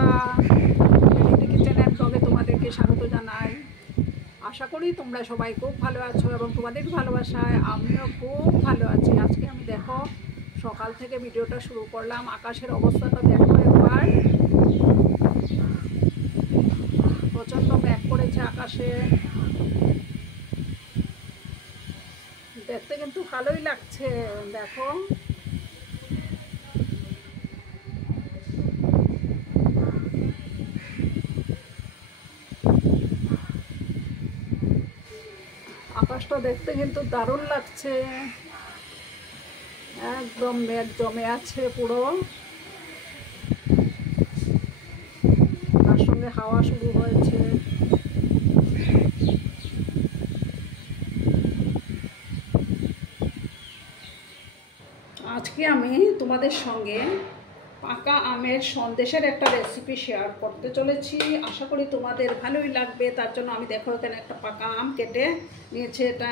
বন্ধুরা, মেলিন্দি kitchen and ব্লগে তোমাদেরকে স্বাগত জানাই। আশা করি তোমরা সবাই খুব ভালো আছো এবং তোমাদের ভালোবাসায় আমিও খুব ভালো আছি। আজকে আমি দেখো সকাল থেকে ভিডিওটা শুরু করলাম। আকাশের অবস্থাটা দেখো একবার, প্রচণ্ড মেঘ করেছে আকাশে, দেখতে কিন্তু ভালোই লাগছে। দেখো আকাশটা দেখতে কিন্তু দারুণ লাগছে, একদম মেঘ জমে আছে পুরো, তার সঙ্গে হাওয়া শুরু হয়েছে। আজকে আমি তোমাদের সঙ্গে পাকা আমের সন্দেশের একটা রেসিপি শেয়ার করতে চলেছি। আশা করি তোমাদের ভালোই লাগবে। তার জন্য আমি দেখো এখানে একটা পাকা আম কেটে নিয়েছি, এটা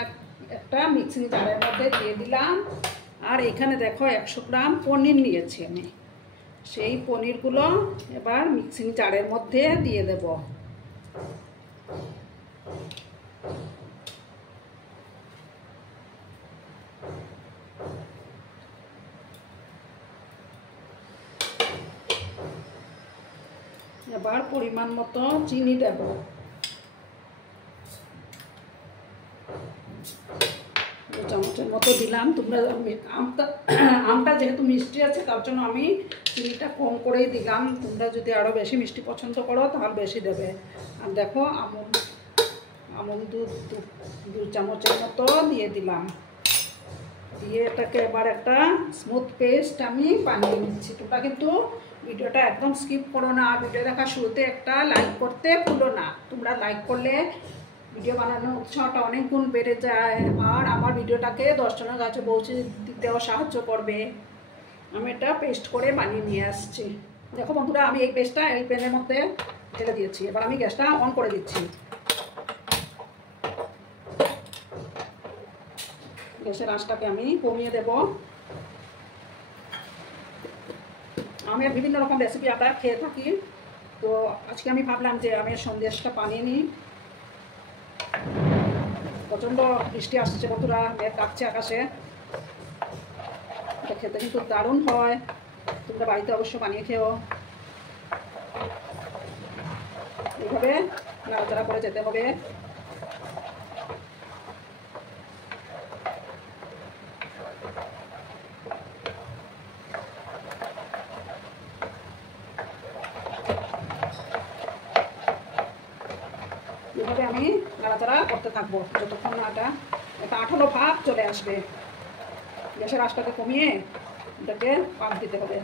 একটা মিক্সিং জারের মধ্যে দিয়ে দিলাম। আর এখানে দেখো 100 গ্রাম পনির নিয়েছি আমি, সেই পনিরগুলো এবার মিক্সিং জারের মধ্যে দিয়ে দেব। এবার পরিমাণ মতো চিনি দেব। চামচের মতো দিলাম। তোমরা আমটা যেহেতু মিষ্টি আছে তার জন্য আমি চিনিটা কম করেই দিলাম। তোমরা যদি আরও বেশি মিষ্টি পছন্দ করো তাহলে বেশি দেবে। আর দেখো আমুল দুধ 2 চামচের মতো দিয়ে দিলাম। দিয়ে এটাকে এবার একটা স্মুথ পেস্ট আমি বানিয়ে নিচ্ছি। তোমরা কিন্তু ভিডিওটা একদম স্কিপ করো না। ভিডিও দেখার শুরুতে একটা লাইক করতে ভুলো না। তোমরা লাইক করলে ভিডিও বানানোর উৎসাহটা অনেক গুণ বেড়ে যায়, আর আমার ভিডিওটাকে 10 জনের কাছে পৌঁছে দিতেও সাহায্য করবে। আমি এটা পেস্ট করে বানিয়ে নিয়ে আসছি। দেখো বন্ধুরা, আমি এই পেস্টটা এই প্যানের মধ্যে ঢেলে দিয়েছি। এবার আমি গ্যাসটা অন করে দিচ্ছি। গ্যাসের আঁচটাকে আমি কমিয়ে দেব। আমের বিভিন্ন রকম রেসিপি আমরা খেয়ে থাকি, তো আজকে আমি ভাবলাম যে আমের সন্দেশটা বানিয়ে নিই। প্রচণ্ড বৃষ্টি আসছে বন্ধুরা, মেঘ ডাকছে আকাশে। এটা খেতে কিন্তু দারুণ হয়। তোমরা বাড়িতে অবশ্য বানিয়ে খেও। এইভাবে নাড়াচাড়া করে যেতে হবে। এভাবে আমি নাড়াচাড়া করতে থাকবো যতক্ষণ না একটা আঠালো ভাব চলে আসবে। গ্যাসের আঁচটাকে কমিয়ে এটাকে পাক দিতে হবে।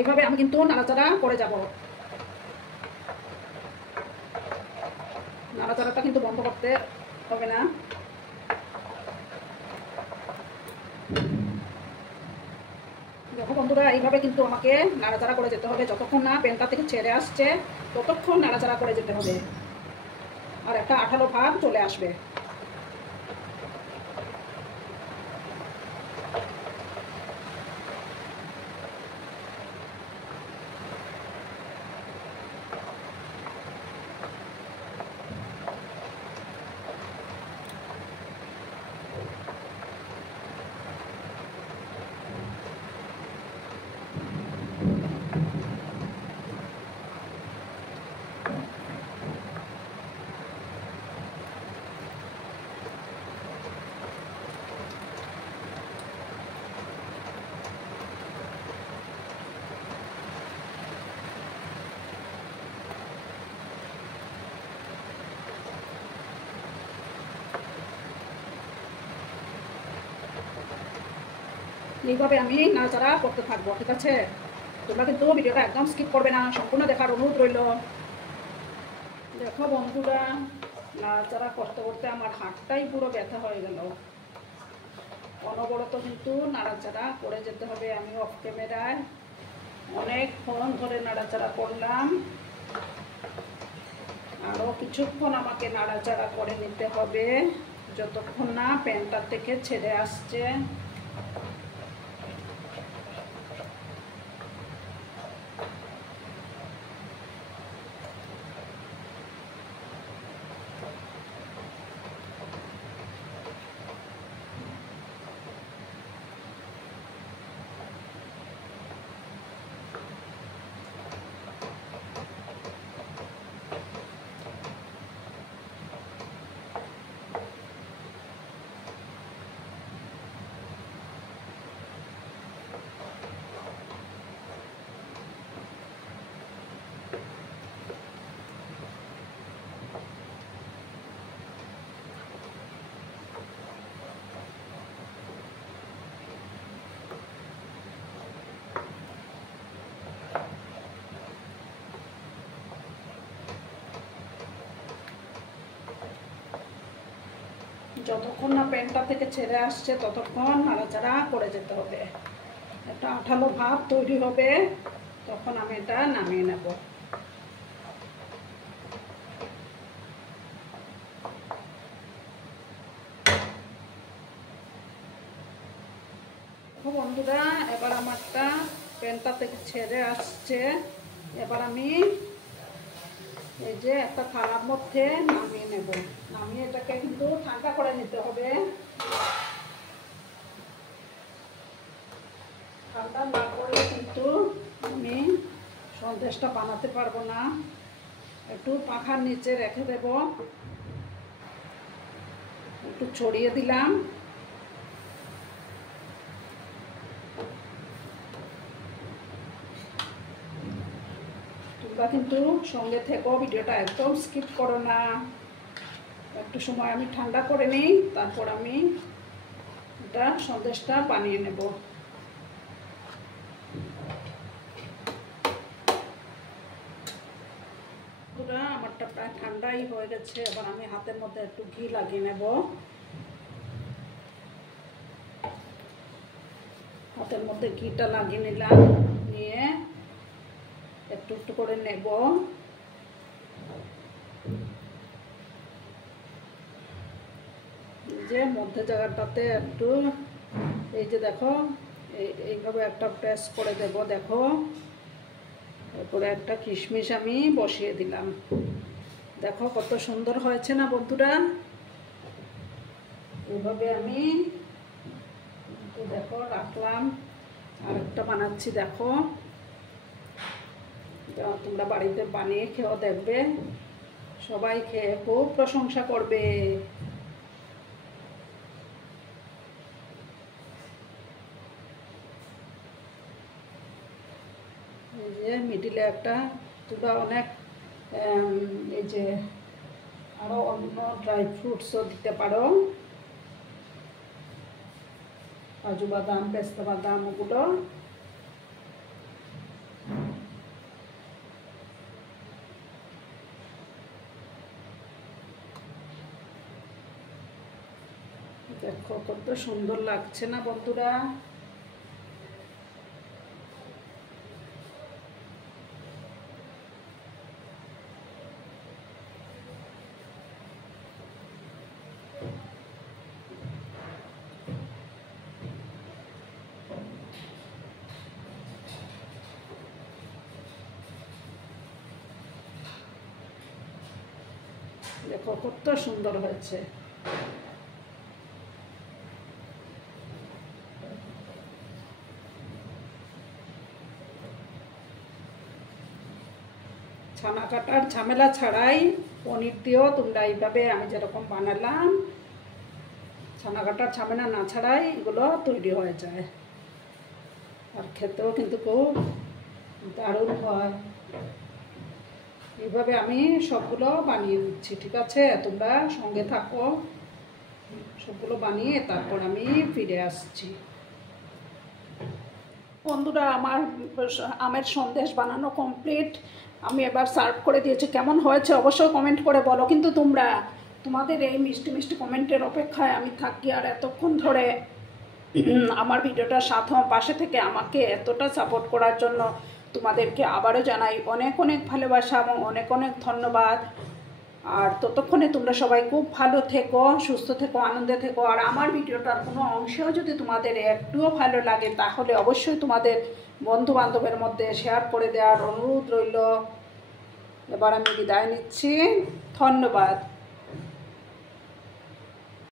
এইভাবে আমি কিন্তু নাড়াচাড়া করে যাব। নাড়াচাড়াটা কিন্তু বন্ধ করতে হবে না। দেখো বন্ধুরা, এইভাবে কিন্তু আমাকে নাড়াচাড়া করে যেতে হবে। যতক্ষণ না প্যানটা থেকে ছেড়ে আসছে ততক্ষণ নাড়াচাড়া করে যেতে হবে, আর একটা আঠালো ভাব চলে আসবে। এইভাবে আমি নাড়াচাড়া করতে থাকবো, ঠিক আছে? তোমরা কিন্তু ভিডিওটা একদম স্কিপ করবে না, সম্পূর্ণ দেখার অনুরোধ রইল। দেখো বন্ধুরা, নাড়াচাড়া করতে করতে আমার হাতটাই পুরো ব্যথা হয়ে গেল। অনবরত কিন্তু নাড়াচাড়া করে যেতে হবে। আমি অফ ক্যামেরায় অনেকক্ষণ ধরে নাড়াচাড়া করলাম, আরও কিছুক্ষণ আমাকে নাড়াচাড়া করে নিতে হবে যতক্ষণ না প্যানটা থেকে ছেড়ে আসছে। যতক্ষণ না প্যানটা থেকে ছেড়ে আসছে ততক্ষণ নাড়াচাড়া করে যেতে হবে। একটা আঠালো ভাব তৈরি হবে, তখন আমি এটা নামিয়ে নেব। বন্ধুরা, এবার আমারটা প্যানটা থেকে ছেড়ে আসছে। এবার আমি এই যে একটা থালার মধ্যে নামিয়ে নেব। নামিয়ে এটাকে কিন্তু ঠান্ডা করে নিতে হবে। ঠান্ডা না করলে কিন্তু আমি সন্দেশটা বানাতে পারবো না। একটু পাখার নিচে রেখে দেব, একটু ছড়িয়ে দিলাম। তোমরা কিন্তু সঙ্গে থেকো, ভিডিওটা একদম স্কিপ করো না। একটু সময় আমি ঠান্ডা করে নিই, তারপর আমি এটা সন্দেশটা বানিয়ে নেব। আমারটা প্রায় ঠান্ডাই হয়ে গেছে। এবার আমি হাতের মধ্যে একটু ঘি লাগিয়ে নেব। হাতের মধ্যে ঘিটা লাগিয়ে নিলাম, নিয়ে একটু একটু করে নেব। যে মধ্যে জায়গাটাতে একটু এই যে দেখো এইভাবে একটা প্রেস করে দেব। দেখো, এরপরে একটা কিশমিশ আমি বসিয়ে দিলাম। দেখো কত সুন্দর হয়েছে না বন্ধুরা। এইভাবে আমি দেখো রাখলাম, আর একটা বানাচ্ছি। দেখো, তোমরা বাড়িতে বানিয়ে খেয়েও দেখবে, সবাই খেয়ে খুব প্রশংসা করবে। এই যে মিডিলে একটা, তোমরা অনেক এই যে আরও অন্য ড্রাই ফ্রুটসও দিতে পারো, কাজু বাদাম, পেস্তা বাদাম, ওগুলো। দেখো কত সুন্দর লাগছে না বন্ধুরা। দেখো কত সুন্দর হয়েছে। ছানা কাটার ঝামেলা ছাড়াই পনির দিয়েও তোমরা এইভাবে আমি যেরকম বানালাম, ছানা কাটার ঝামেলা না ছাড়াই এগুলো তৈরি হয়ে যায়। আর খেতেও কিন্তু খুব দারুণ হয়। এইভাবে আমি সবগুলো বানিয়ে নিচ্ছি, ঠিক আছে? তোমরা সঙ্গে থাকো, সবগুলো বানিয়ে তারপর আমি ফিরে আসছি। বন্ধুরা, আমার আমের সন্দেশ বানানো কমপ্লিট। আমি এবার সার্ভ করে দিয়েছি। কেমন হয়েছে অবশ্যই কমেন্ট করে বলো। কিন্তু তোমাদের এই মিষ্টি মিষ্টি কমেন্টের অপেক্ষায় আমি থাকি। আর এতক্ষণ ধরে আমার ভিডিওটা পাশে থেকে আমাকে এতটা সাপোর্ট করার জন্য তোমাদেরকে আবারও জানাই অনেক অনেক ভালোবাসা এবং অনেক অনেক ধন্যবাদ। আর ততক্ষণে তোমরা সবাই খুব ভালো থেকো, সুস্থ থেকো, আনন্দে থেকো। আর আমার ভিডিওটার কোনো অংশেও যদি তোমাদের একটুও ভালো লাগে তাহলে অবশ্যই তোমাদের বন্ধু বান্ধবের মধ্যে শেয়ার করে দেওয়ার অনুরোধ রইল। এবার আমি বিদায় নিচ্ছি। ধন্যবাদ।